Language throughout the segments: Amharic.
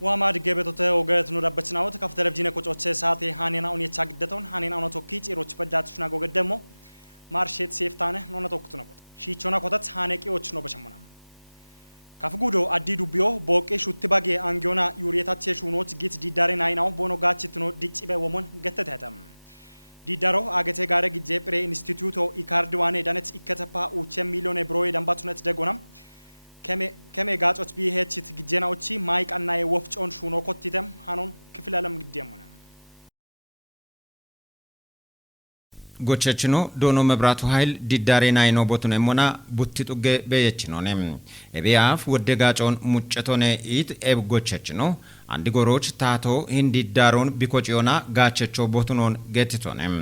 وما دقيبتوته وقالت نورا بچناوت كف تلفزيون كوچوچه ساعتي هانينا اون يچاگدتون هانينا اون توكيچ يروچ بداتشنا گوگدمو مارشيت سيفتانه نونا توكتنا بوت شيچونا كوتات هانيكي اوچنو بشمونام كافغودو ادي دوبيو بوكي شوتباگي انگيونا يوريتاچه شونوچ گيت ديداري نايناو بونو گاچتنو ديچبه ومون گتتهتم ديدارو اگته گاره گجه پري انستيتيوتو ايكاردوانه دانت اكتپا اوچ مليون بروي دمباتونت دگونام كم جاتوت بيه تشيت جينا أوتشي مايك أنا يوفج أون شونو كتيتم هانون كيف لالم قديمنا gochechino dono mebratu hail diddare nayno botune mona buttituge beyechino nem ebeaf wodde gachon muccetone it eb gochechino andi goroch tato hindiddaron bikochiona gachecho botunon getitonem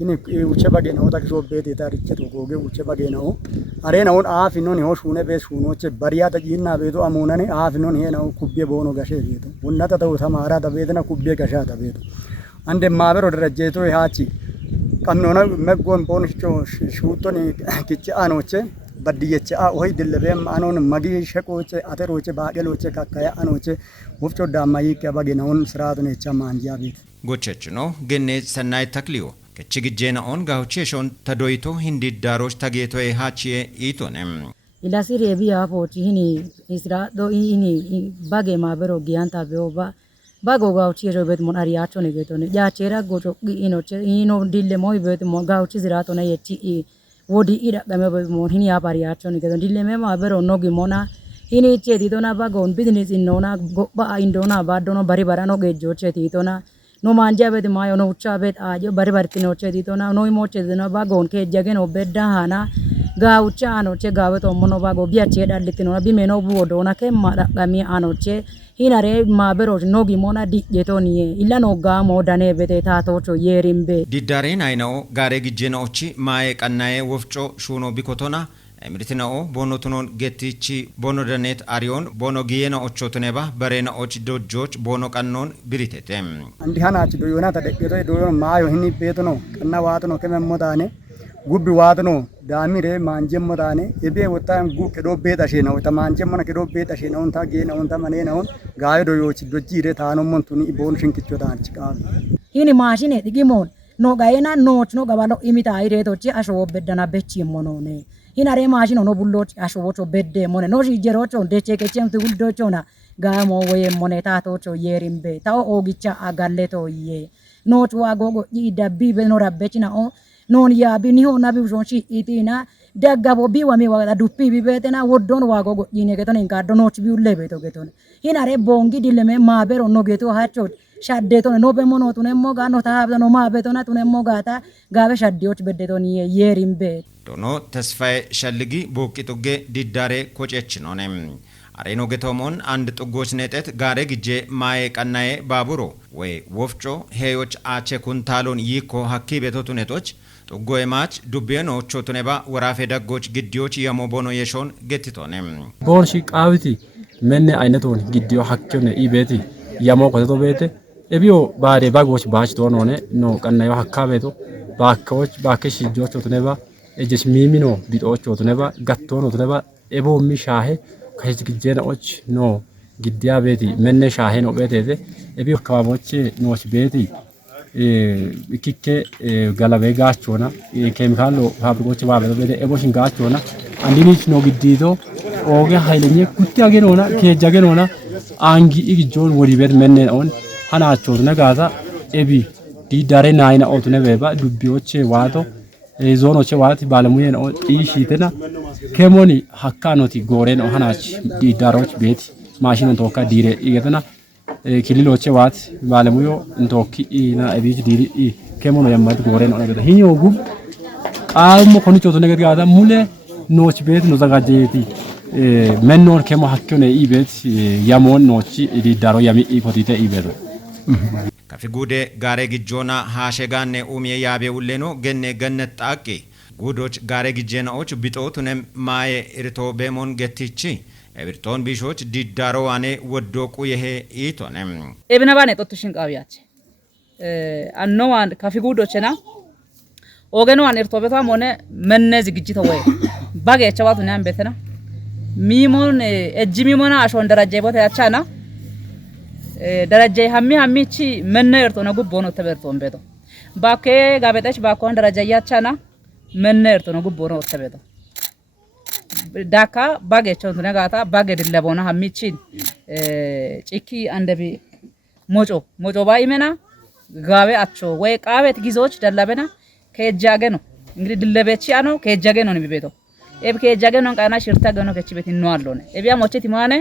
ini uche bageno ta so beti ta richetu koge uche bageno arena on aaf non ho shune be shuno che bariya ta jinna be to amunane aaf non he na kubbe bono gashe beto unnata ta samara ta bedna kubbe gasha ta beto ande mabero darajeto hachi kannona meggon bon shutoni kichi anoche badiyeche a hoy dillebem anon magi shekoche ateroche bageloche kakaya anoche wofcho damayi ke bageno on sraadone chamanja bit gochechino genne sanay takliyo kechigijena on gaucheshon tadoito hindiddaroch tageto e hachie itonem ilasiri ebiya poti hini isra do hini bage mabero gianta beoba bago gauchi robet mon ariacho ne getone ja chera goto inoche ino dille moy bet mo gauchi zirato na yechi wodi ida game bet mon hini ya pariacho ne getone dille me mabero no gimona hini che ditona bago business inona ba indona ba dono bari barano gejo che ditona no manja bet mayo no ucha bet ajo bari bartino che ditona no imoche dina bago ke jage no bedda hana gaucha ano che gaweto mono bago bia che dalitino bi meno buodo na ke mara gami ano che hinare mabero nogi mona di jetoniye illa no gamo dane bete tatocho yerimbe diddare nayno gare gijenochi mae qannaye wofcho shuno bikotona emritinao bono tunon getichi bono danet arion bono giyena ochotoneba barena och dojjoch bono qannon biritetem andi hanachi do yona ta dekketo do yon maayo hinni betono kanna waatono kememmodane gubbi waatono damire manjemmodane ebe wotan gu kedo beta shena wota manjemmona kedo beta shena on ta gena on ta manena on gaayo do yochi dojjire taano montuni ibon shinkicho dan chikabi hini machine digimon no gaena noch no gabalo imita ire to chi asho beddana becci monone hinare machine no bullo asho wocho bedde mone no jijerocho deche ke chemtu guddo chona gamo woye mone tato cho yerimbe taw ogicha agalleto ye noch wa gogo ida bibe no rabbechina o non ya bini ho nabi jonchi itina daggabo biwa mi wala duppi bibetena woddon wa gogo yine geton in gaddo noch bi ullebe to geton hinare bongi dileme mabero no geto hacho shaddeto no be mono tunemmo ga no taabdo no mabetona tunemmo gata gabe shaddioch beddeton yerimbe dono tasfay shalligi boqituge diddare kochechinonem areno getomon and tugoch netet gare gije mae qannaye baburo we wofcho heyoch ache kuntalon yiko hakki betotunetoch tugoy mach dubbeno chotuneba warafe daggoch gidioch yamo bono yeshon getitonem borshi qawiti menne ayneton gidio hakkone ibeti yamo ko bete ebio bare bagoch bach donone no qannayo hakkabeto bakkoch bakesh jochotuneba ejes mimino bidochotuneba gattono tuneba ebo mi shahe kayis gijena och no gidia beti menne shahe no betete ebio kawaboche no beti ikike galabe gachona chemicalo fabricoche babe bete ebo shin gachona andini no gidito oge haylenye kutte agenona ke jagenona angi igijon wori bet menne on hanacho nagaza ebi di dare naina otune beba dubbioche wato zono che wati balamuye no ishitena kemoni hakkanoti gore no hanach di daroch beti machine to ka dire yetena kililo che wat balamuyo ntoki ina ebij diri kemono yamad gore no ngada hinyo gub almo koni choto nega gada mule noch bet no zagajeti mennon kemo hakkone ibet yamon nochi di daro yami ipotite ibedo kafigude gare gijona hasheganne umiye yabe ulleno genne gannet taqi gudoch gare gijena och bitotunem maaye irto bemon gettichi ebirton bishoch diddaro ane woddoqu yehe itonem ebna bane totushin qawiyache annowan kafigudochena ogenowan irto beto amone menne zigijito way bage chawatu nan betena mimon ejimi mona ashon daraje bote achana ደረጃ ሀሚቺ መነርቶ ነው ጉቦ ነው ተበርቶን ቤቶ ባኬ ጋበጣች ባኮን ደረጃ ያቻና መነርቶ ነው ጉቦ ነው ተበርቶ ዳካ ባገቸው ነጋታ ባገ ድለቦና ሀሚቺ ጪኪ አንደቢ ሞጮ ባይመና ጋቤ አቾ ወይ ቃቤት ጊዜዎች ደላበና ከጃገ ነው እንግዲህ ድለበቺ ነው ከጃገ ነው ንቤቶ ኤብ ከጃገ ነው ቃና ሽርታ ገኖ ከቺ ቤት ነው አለነ ኤቢያ ሞቼት ማነ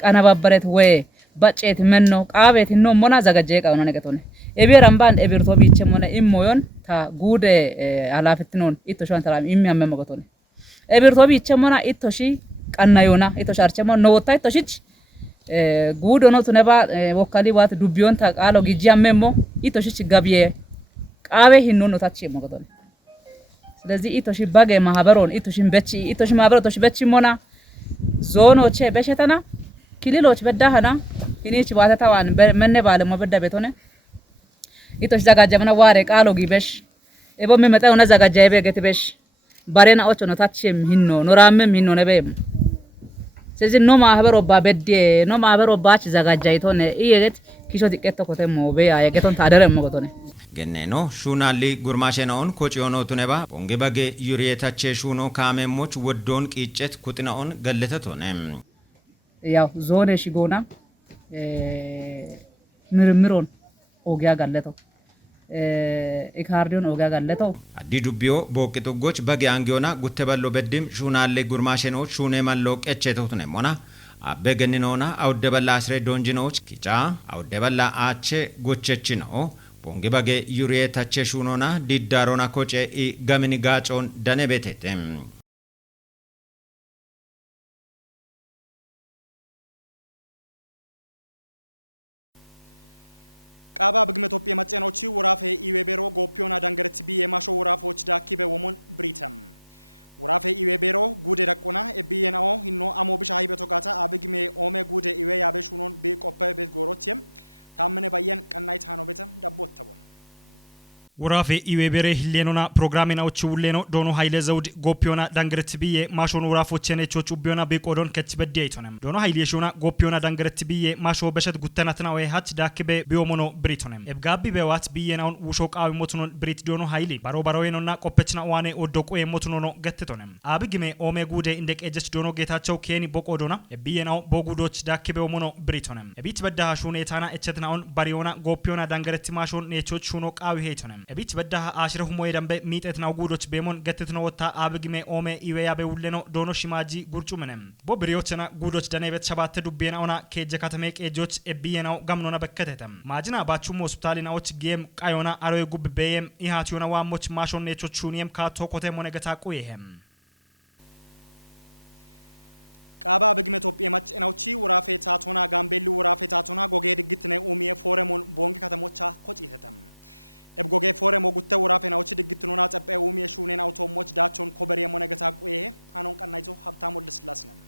ቃና ባበረት ወይ ባጨት መኖ ቃቤት ነው ሞና ዘጋጀ ቃውና ነገቶነ ኤቢ ራምባን ኤቢርቶ ቢቸ ሞነ ኢሞዮን ታ ጉደ አላፍትኖን ኢቶሻን ተራም ኢሚያመ መገቶነ ኤቢርቶ ቢቸ ሞና ኢቶሺ ቀናዮና ኢቶሻርቸ ሞና ነውታ ኢቶሺች ጉድ ሆኖ ተነባ ወካሊ ዋት ዱቢዮን ታቃሎ ጊጂያመሞ ኢቶሺች ጋቢየ ቃቤ ሂኖ ነው ታች የመገቶነ ስለዚህ ኢቶሺ ባገ ማህበሮን ኢቶሺን በቺ ኢቶሺ ማህበሮ ኢቶሺ በቺ ሞና ዞኖቼ በሸተና ክልሎች በዳህና ሂኒች ባተታዋን መነ ባለሞ በዳ ቤቶነ ኢቶሺ ዘጋጀመና ዋሬ ቃሎ ጊበሽ ኤቦ መመጣው ነ ዘጋጃ ይበገት በሽ ባሬና ኦቾ ነው ታችም ሂኖ ኖራምም ሂኖ ነበም ስለዚህ ኖ ማህበሮ ባበዴ ኖ ማህበሮ ባች ዘጋጃ ይቶነ ኢየት ኪሾ ዲቀቶ ኮተሞ በያ የገቶን ታደረም መጎቶነ ገነኖ ሹናሊ ጉርማሸናውን ኮጪዮኖ ቱነባ ቦንጌ ባጌ ዩሪየታቼ ሹኖ ካሜሞች ወዶን ቂጨት ኩጥናውን ገለተቶነ ያው ዞነ ሽጎና ምርምሮን ኦጊያ ጋለተው ኢካርዲዮን ኦጊያ ጋለተው አዲ ዱቢዮ ቦቅጡጎች ባጌ አንጊዮና ጉተበሎ በዲም ሹናሊ ጉርማሸኖች ሹኔ ማሎ ቀቸተውቱነ ሞና አበ ገነኖና አውደበላ አስሬ ዶንጂኖች ኪጫ አውደበላ አቼ ጎቸች ነው ቦንጌ ባጌ ዩሪየታቼ ሹኖና ዲዳሮና ኮጬ ኢ ጋሚኒ ጋጮን ደነበቴቴም ቃባ ብግመ ኢትዮጵያ መጨኖቺ ወራፌ ኢዌቤሮ ጎፒዮና ዳንገረት ቢ የማሾ ወራፎች ዳኪበ ወሞን ብሪተም ወራፌ ኢዌቤሮ ጉደ ዳቆና ኤቢየናኦ ሂኖ አሞ ብሻ ሂበቶጋታ አብግሜ ኦሜ ጉደ ኢዌ ያበሹኖን ቢቆፐ ቤት ጎሮችም ታመነ ባየን ቀናይ ታኖ ቤተም ዳቦት ተቦን ወራፌ ኢዌቤሬ ሂሌኖና ፕሮግራሜናዎች ውሌኖ ዶኖ ኃይለ ዘውድ ጎፒዮና ዳንገረት ቢዬ ማሾን ወራፎች የነቾቹ ቢዮና ቢቆዶን ከችበዲ አይቶነም ዶኖ ኃይለ ሾና ጎፒዮና ዳንገረት ቢዬ ማሾ በሸት ጉተናትና ወይ ሀች ዳክበ ቢዮሞኖ ብሪቶነም ኤብጋቢ በዋት ቢየናውን ውሾ ቃዊ ሞቱኖን ብሪት ዶኖ ኃይሊ ባሮባሮዌኖና ቆፐችና ዋኔ ወዶቆ የሞቱኖ ገትቶነም አብግሜ ኦሜ ጉዴ እንደ ቀጀች ዶኖ ጌታቸው ኬኒ ቦቆዶና ቢየናው ቦጉዶች ዳክበ ወሞኖ ብሪቶነም ኤቢት በዳሃ ሹኔ ታና እቸትናውን ባሪዮና ጎፒዮና ዳንገረት ማሾን ነቾች ሹኖ ቃዊ ሄቶነም ኤቢት በዳሃ አሽረሁ ሞይ ደንበ ሚጤትናው ጉዶች ቤሞን ገትትኖ ወታ አብግሜ ኦሜ ኢዌያ በውለኖ ዶኖ ሽማጂ ጉርጩ ምንም ቦብሪዮችና ጉዶች ደነበት ሰባት ዱቤናውና ከጀ ከተሜ ቀጆች ኤቢየናው ጋምኖና በከተተም ማጅና ባቹም ሆስፒታሊናዎች ጌም ቃዮና አሮይ ጉብ በየም ኢሃቲዮና ዋሞች ማሾን ነቾቹኒየም ካቶ ኮቴ ሞነገታ ቆየም ቃባ ብግመ ኢትዮጵያ መጨናውቺ ወራፌ ታቶና ጋምቤሉ ወራፌ ታቶና ጎጌ ድግትነ ኡሚየ ፎረሞን ቦንግ ከተሞቻ ኮጪተተም ኤብጎጌ ፎረሞ ጉተ ወራፌናዎች ድግትኑና ጸጳ ኡሚየ ሹኔን አውቶሞች ዳቾን ኮበሬ ሞነገታ ቆየ አኖን ቀናይቶ ሀብታሙ ለስላስነም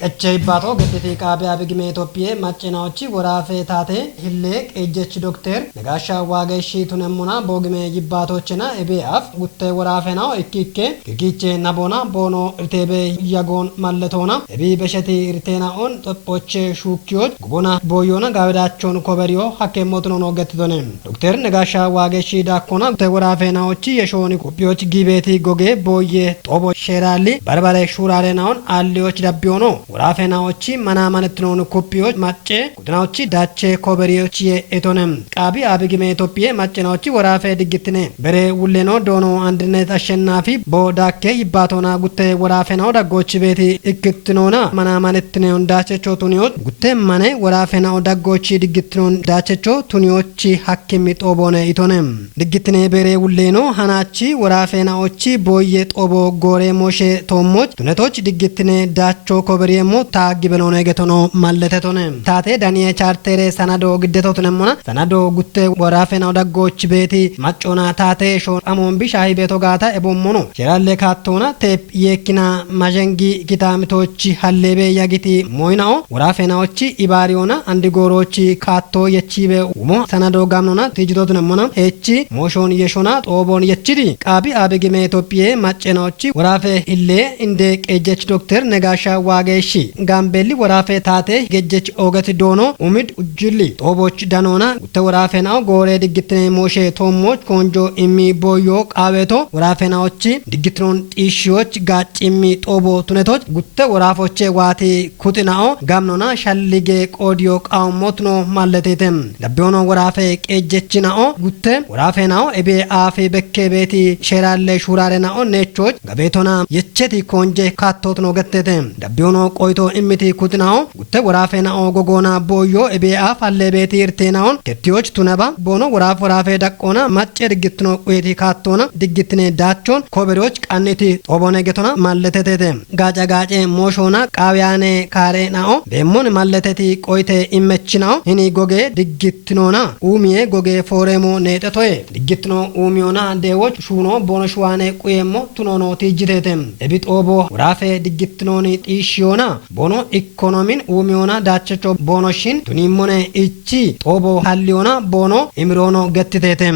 ቀጨይባቶ ገደቴ ቃቢያ ብግሜ ኢትዮጵያ ማጨናዎች ወራፌ ታቴ ሂሌ ቀጀች ዶክተር ነጋሻ ዋገሺ ቱነሙና ቦግሜ ይባቶችና ኤቢአፍ ጉተ ወራፌናው እኪኬ ግጊቼ ናቦና ቦኖ እርቴቤ ያጎን ማለቶና ኤቢ በሸቲ እርቴናኦን ጦጶች ሹኪዮች ጉቦና ቦዮና ጋበዳቸውን ኮበሪዮ ሐከሞት ነው ገትቶነ ዶክተር ነጋሻ ዋገሺ ዳኮና ጉተ ወራፌናዎች የሾኒ ኮፒዮች ጊቤቲ ጎጌ ቦዬ ጦቦ ሼራሊ በርባሬ ሹራሬናውን አሊዎች ዳቢዮኖ ወራፌናዎች ማናማነትኖን ኮፒዮች ማጨ ጉድናዎች ዳቼ ኮበሪዎች የኤቶነም ቃቢ አብግሜ ኢትዮጵያ ማጨናዎች ወራፌ ድግትነ በሬ ውሌኖ ዶኖ አንድነት አሸናፊ ቦዳኬ ይባቶና ጉቴ ወራፌናው ዳጎች ቤት እክትኖና ማናማነትኖን ዳቸቾ ቱኒዮች ጉቴ ማኔ ወራፌናው ዳጎች ድግትኖን ዳቸቾ ቱኒዮች ሐኪም ጦቦነ ኢቶነም ድግትነ በሬ ውሌኖ ሃናቺ ወራፌናዎች ቦየ ጦቦ ጎሬ ሞሼ ቶሞች ቱነቶች ድግትነ ዳቾ ኮበሪ ሞ ታግበለው ነገቶኖ ማለተቶነ ታቴ ዳኒየ ቻርተሬ ሰናዶ ግደቶ ተነሞና ሰናዶ ጉቴ ወራፌናው ዳጎች ቤቲ ማጮና ታቴ ሾ አሞን ቢሻይ ቤቶ ጋታ ኤቦሞኖ ጀራለ ካቶና ቴፕ የኪና ማጀንጊ ኪታምቶች ሐሌቤ ያጊቲ ሞይናኦ ወራፌናዎች ኢባሪዮና አንዲጎሮች ካቶ የቺቤ ኡሞ ሰናዶ ጋምኖና ትጅቶ ተነሞና ኤቺ ሞሾን የሾና ጦቦን የቺዲ ቃቢ አብግሜ ኢትዮጵያ ማጨናዎች ወራፌ ኢሌ እንደ ቀጀች ዶክተር ነጋሻ ዋገ waageeshi gaambeelli waraafee taatee gejjechi oogati doono umid ujjilli xoobochi danoona gutte waraafeenaa'o gooree diggittinee mooshee toommoch koonjoo immii booyyoo qaaweeto waraafeenaa'ochi diggitinoon xiishiyoch gaaccimmi xooboo tunetoch gutte waraafochee waatii kuxinaa'o gamnona shalligee qoodiyoo qaawummootno malleteete dabbiyoono waraafee qeejjechina'o gutte waraafeenaa'o ebee aafii bekkee beetii sheeraallee shuuraarena'o neechoch gabeetona yecheti koonjee kaattootno gattete dabbiyoono qoytoo immiti kuxinaa'o gutte waraafeena'o gogoona booyyoo ebee aaf hallee beetii irteena'on kettiyoch tunaba boono waraafee daqqoona maccee diggittinoo quyeetii kaattoona diggittinee daachoon kooberiyoch qanniti xoobone getona malletetete gaaca gaacee mooshoona qaawiyaanee kaareena'o beemmon malleteti qoytee immechina'o hini gogee diggittinoona uumiyee gogee fooreemoo neexetoye diggittinoo uumiyoona deewoch shuunoo boono shuwaanee quyeemmo tunoono tiijjiteete ebi xooboo waraafee diggittinooni xiishiyoona boono ikkonomin uumiyoona daachacho boonoshin tuniimmone ichi xooboo halliyoona boono imiroono gettiteete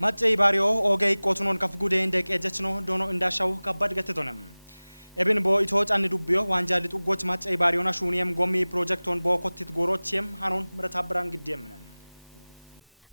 Macce Ibario oge qotunon kaf gude inde qejechno dono indashaw kabad gatetonem ebin bo itoch an dubbiyo wanjali tugoch macce Ibariona shuniem gomi projecton bo kotit gorochem hanon ምረታብራን ግዴምነም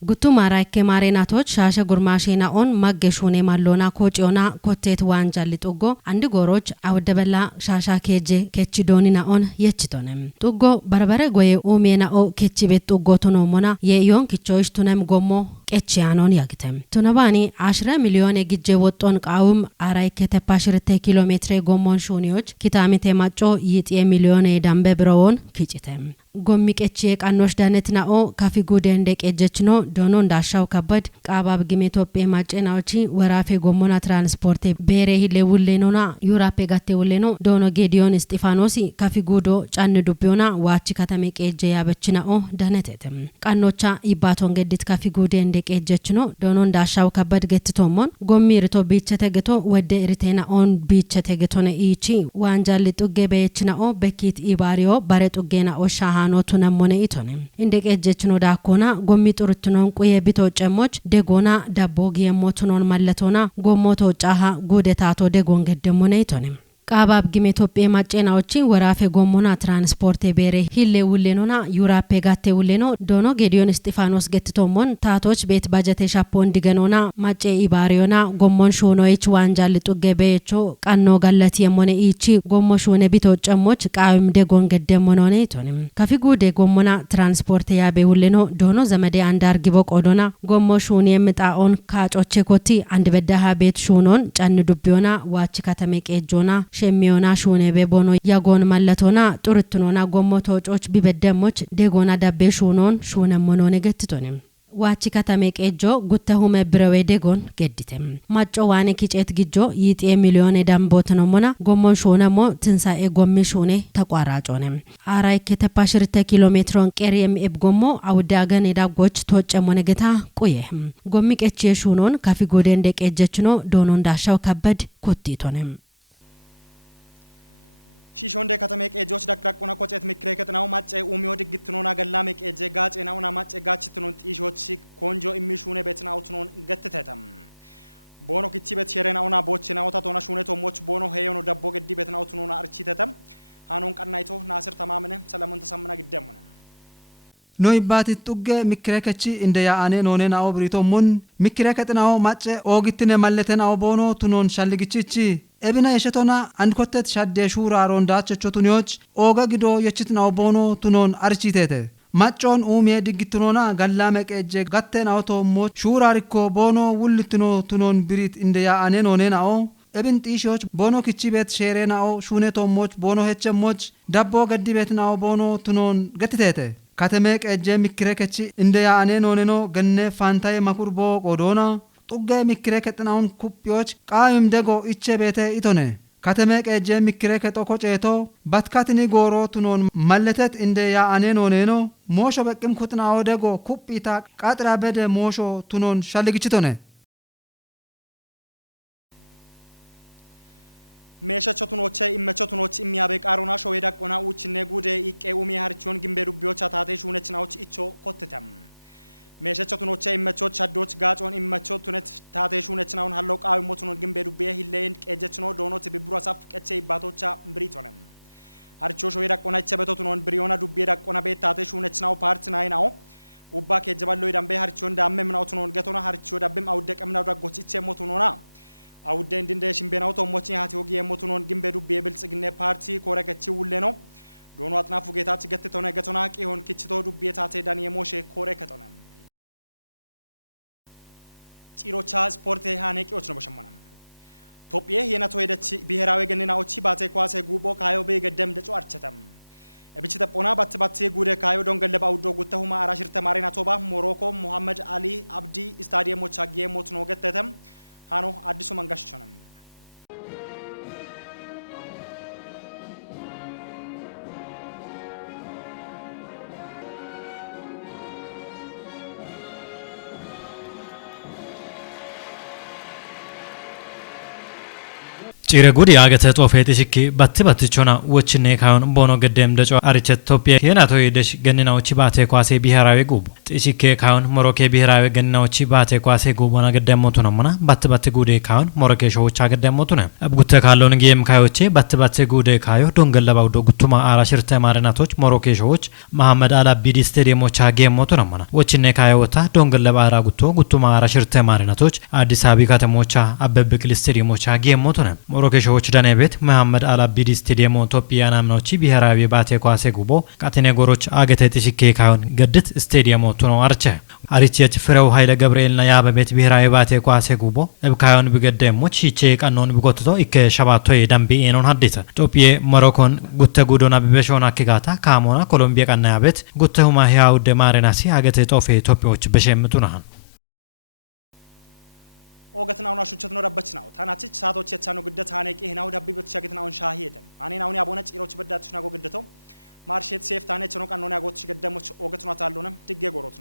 ጉቱ ማራይከ ማሬናቶች ሻሸ ጉርማሼና ኦን ማገሹኔ ማሎና ኮጪዮና ኮቴት ዋንጃሊ ጡጎ አንድ ጎሮች አወደበላ ሻሻ ኬጄ ኬቺዶኒና ኦን የቺቶነም ጡጎ በርበረ ጎዬ ኡሜና ኦ ኬቺ ቤት ጡጎ ቶኖሞና የዮን ኪቾይሽ ቱነም ጎሞ ቄቺያኖን ያግተም ቱነባኒ 10 ሚሊዮን የግጄ ወጦን ቃውም አራይከ ተፓሽርተ ኪሎ ሜትር ጎሞን ሹኒዎች ኪታሚቴ ማጮ ይጥ ሚሊዮን የዳምበ ብሮውን ኪጭተም ጎሚ ቄቺ ቃኖሽ ዳነትናኦ ካፊ ጉደ እንደቀጀችኖ ዶኖ እንዳሻው ከበድ ቃባብ ግሜ ኢትዮጵያ ማጨናዎቺ ወራፌ ጎሞና ትራንስፖርት ቤሬ ሂሌውሌኖና ዩራፔ ጋቴውሌኖ ዶኖ ጌዲዮን እስጢፋኖሲ ካፊ ጉዶ ጫን ዱቢዮና ዋቺ ከተሜ ቀጀ ያበችናኦ ዳነተተም ቃኖቻ ይባቶን ገዲት ካፊ ጉደ እንደቀጀችኖ ዶኖ እንዳሻው ከበድ ገትቶሞን ጎሚ ርቶ ቢቸተገቶ ወደ ሪቴና ኦን ቢቸተገቶነ ኢቺ ዋንጃሊ ጡጌ በየችናኦ በኪት ኢባሪዮ ባሬ ጡጌና ኦሻ ኖቱ ነሞነ ኢቶነ እንደቀጀችኖ ዳኮና ጎሚ ጡርትኖን ቁየ ቢቶጨሞች ደጎና ዳቦግ የሞቱኖን ማለቶና ጎሞቶ ጫሃ ጉደታቶ ደጎን ገደሞነ ኢቶነ ቃባብ ግሜ ኢትዮጵያ ማጨናዎቺ ወራፌ ጎሞና ትራንስፖርት ቤሬ ሂሌውሌኖና ዩራፔ ጋቴውሌኖ ዶኖ ጌዲዮን እስጢፋኖስ ገትቶሞን ታቶች ቤት ባጀቴ ሻፖ እንዲገኖና ማጨ ኢባሪዮና ጎሞን ሾኖይች ዋንጃል ጡጌ በየቾ ቃኖ ጋለት የሞነ ኢቺ ጎሞ ሾነ ቢቶጨሞች ቃውም ደጎን ገደሞነ ኢቶንም ካፊጉ ደጎሞና ትራንስፖርት ያቤውሌኖ ዶኖ ዘመዴ አንዳርጊቦ ቆዶና ጎሞ ሾነ የምጣኦን ካጮቼ ኮቲ አንድ በዳሃ ቤት ሾኖን ጫን ዱቢዮና ዋቺ ከተሜ ቀጆና ሸሚዮና ሹኔ በቦኖ ያጎን ማለቶና ጡርትኖና ጎሞቶ ጮች ቢበደሞች ደጎና ዳቤ ሹኖን ሹነሞኖ ነገትቶንም ዋቺ ከተሜ ቀጆ ጉተሁመ ብረዌ ደጎን ገዲተም ማጮ ዋኔ ኪጨት ግጆ ይጤ ሚሊዮን ዳምቦት ነሞና ጎሞን ሹነሞ ትንሳኤ ጎሚ ሹኔ ተቋራጮነም አራይ ከተፓሽርተ ኪሎ ሜትሮን ቀሪየም ኤብ ጎሞ አውዳገን ዳጎች ተወጨሞ ነገታ ቆየ ጎሚ ቀቼ ሹኖን ካፊ ጎደ እንደቀጀችኖ ዶኖ እንዳሻው ከበድ ኮቲቶነም ሺሾንደ ከተሜ ቀጆች ዳቅራቁና ቆጨት ምክሬ ከተናው ማጨ ኡሚዮ ድግትኖና ገላሜ ቀጀ ጋጨናውና ማጨ ጋችትኖን ጢሾች ኮንጆ ኢሚሹኔ ቤትናውትኖን ገትተተም ቦኖ ኪቺ ቤት ሸረናውና ቦችናውታ ቶና ሹኔ ቶሞች ቦኖ ሄዮኖ ዳቦ ገዲ ቤትናውትኖና አርቺተተም ሃኖን ቀናይቶ ናስር ተማምነ ሰለሞን ተሰምና ግደሙነ ኖይ ባቲ ጡገ ምክሬ ከቺ እንደ ያአኔ ኖኔና ኦብሪቶ ሙን ምክሬ ከተናው ማጨ ኦግትነ ማለተናው ቦኖ ቱኖን ሻልግቺቺ ኤብና የሸቶና አንድ ኮተት ሻደ ሹራ ሮንዳቸቾቱኒዎች ኦጋ ግዶ የችትናው ቦኖ ቱኖን አርቺቴተ ማጮን ኡሜ ድግትኖና ጋላመ ቀጀ ጋተን አውቶ ሞ ሹራሪኮ ቦኖ ውልትኖ ቱኖን ብሪት እንደያ አኔን ሆኔናኦ ኤብን ጢሾች ቦኖ ክቺ ቤት ሼሬናኦ ሹኔቶሞች ቦኖ ሄቸሞች ዳቦ ገዲ ቤትናኦ ቦኖ ቱኖን ገትቴተ ከተሜ ቀጀ ምክሬ ከቺ እንደያ አኔን ሆኔኖ ገነ ፋንታዬ ማኩርቦ ቆዶና ጡገ ምክሬ ከጥናውን ኩጵዮች ቃዩም ደጎ ኢቼ ቤተ ኢቶነ ከተሜ ቀጀ ምክሬ ከጦኮጨቶ ባትካትኒ ጎሮ ቱኖን ማለተት እንደ ያአኔን ሆኔኖ ሞሾ በቅም ኩጥናው ደጎ ኩጵይታ ቃጥራ በደ ሞሾ ቱኖን ሻልግችቶነ ሜሸቾቱኖቼ ኢመቾቱኖች ኢሚያበቃሩና ሾዌዳቆና ኡችኔ ጉዴ ኢቄ ኡሚ ሃርቾን ግምቤ ዱቢዮች አታቴ ሹነችናዎች ኢቾ ኮትተም meeshachatunocha immachoot shaddoch gaacoon immachoot tunet taateeshuunechnaun halloo qaawimmotunon gimbeedubbee hilleen qeejjechnoo doonot bibburasaaf qechee ibbaatocha biriitonem harchoo shoyee dhaqqona ichabetotunon biriyoona dubbee dhaqqona bee taateeshuunechnaw paart naayinaa'o ubbaa keejjaballoo hidhambee harchoon daammemnaa'utunon gatona harchoo dabbim awudde qemnaa daggochichee motunoona awudde indinde shimbeenaw tommochi haati hogi emmotunon gimbeedubbee biltsignee paartii kooragachi wulleno doono atnaafu geetaach gatte tone gatona qihoon kichitoo dubbee taatee daaniyemooshe kooree katonem ጭሮቻ ስፖርት ሃኔቂዎች ነው በሸመናም ኢትዮጵያ የነቶ ሄደች ብሔራዊ ገነናዎች ባቴ ኳሴ ጉቦ ካዮ በገደም ደጮ አርቸተም እብች ተጶና ባትባት ጉደ ካዮ ዶንገለባ አውዶ ጉተሁማ አራሽር ተማሪና ቶባ ሞሮኮ መሐመድ አሊ አብዲ ስታዲየሞች አጌሞት ነው ገተተም ሃኖ አዲሱ መንጋሽ ቸነም ጭረ ጉድ ያገተ ጦፌት ሽኪ ባትባትቾና ወችኔ ካዮን ቦኖ ገደም ደጮ አርቸት ኢትዮጵያ የናቶ ሄደሽ ገነናዎች ባቴ ኳሴ ብሔራዊ ጉብ ጥሽኬ ካዮን ሞሮኬ ብሔራዊ ገነናዎች ባቴ ኳሴ ጉቦና ገደሞቱ ነውና ባትባት ጉዴ ካዮን ሞሮኬ ሾዎች አገደሞቱ ነው አብጉተ ካሎን ጌም ካዮቼ ባትባት ጉዴ ካዮ ዶንገለባው ዶጉቱማ አራሽርተ ማረናቶች ሞሮኬ ሾዎች መሐመድ አላቢዲ ስታዲየሞች አገሞቱ ነውና ወችኔ ካዮታ ዶንገለባ አራ ጉቱማ አራሽርተ ማረናቶች አዲስ አበባ ከተሞች አበብቅል ስታዲየሞች አገሞቱ ነው ሞሮኬ ሾዎች ዳኔ ቤት መሐመድ አላቢዲ ስታዲየም ኢትዮጵያ ናምኖች ብሔራዊ ባቴ ኳሴ ጉቦ ካቴኔ ጎሮች አገተ ጥሽኬ ካዮን ገድት ስታዲየም ቱኖ አርቸ አሪቸች ፍሬው ኃይለ ገብርኤልና ያበቤት ብሔራዊ ባቴ ኳሴ ጉቦ እብካዮን ቢገደሞች ይቼ ቀኖን ቢጎትቶ ኢከ ሸባቶ የዳምቢ ኤኖን ሀዲተ ኢትዮጵያ ሞሮኮን ጉተ ጉዶና ቢበሾና አኪጋታ ካሞና ኮሎምቢያ ቀና ያቤት ጉተሁማ ያው ደማረናሲ አገተ ጦፌ ኢትዮጵያዎች በሸምቱና ኦገትናውና ሹቸት ነው ረበችናው ታናቺች ሳቶች የቻኑ ግደት ሃኔቂ ህናው ዳቢ በተሻገትናውን ሻሂየተም አኔናውን ያቦነ ጭሮች በዳትሽና ጎግደተው ማርሼት ሴፍ ታኔ ቸኖ ቀኖና ያጎትሽ ገደሞች ኦገትናት አሉንም ድጌ ጎሮት